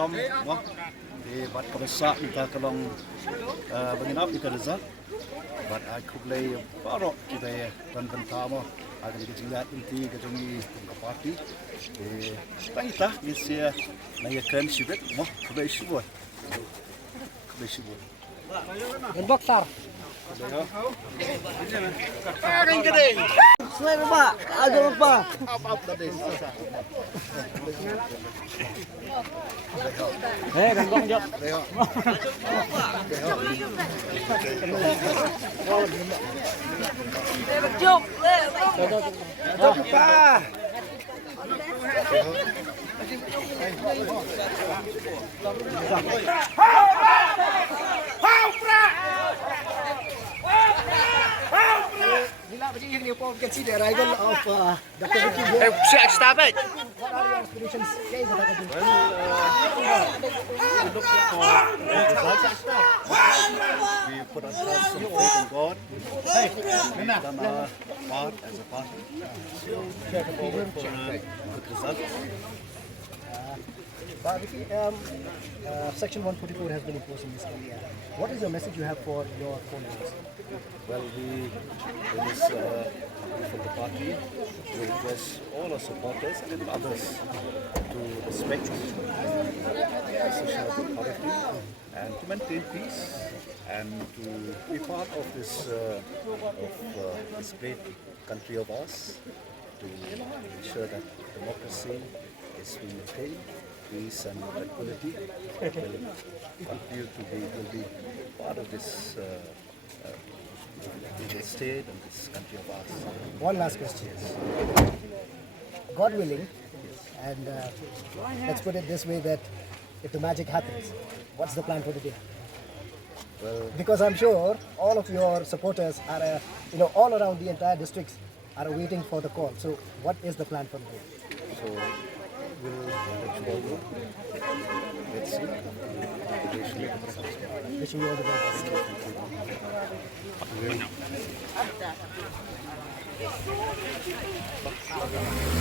Tom, no? Di bat kabesak kita kalong banginap di kerja. Bat I Khublei parok kita dan bentamo akan kita inti kejongi parti. Kita isi naya keren sibet, mo Khublei sibut. Khublei sibut. Dokter. Kering gede. Selain Pak, ada lupa. Apa tadi? Gangguan jawab. Jok, Pak. You can see the arrival of Dr. Vicky. Stop it! What are your aspirations? We put ourselves some faith in God. We've done our part as a party. Looking forward for good results. Vicky, Section 144 has been imposed in this area. What is the message you have for your followers? Well, we, in this from the party, we request all our supporters and even others to respect social authority and to maintain peace and to be part of this this great country of ours, to ensure that democracy is maintained, peace and equality will be part of this state and this country of ours. One last question. God willing, and let's put it this way, that if the magic happens, what's the plan for the day? Well, because I'm sure all of your supporters are, all around the entire districts are waiting for the call. So what is the plan for the day? so we'll let you all know. Let's see. Wishing you all the best. Thank you.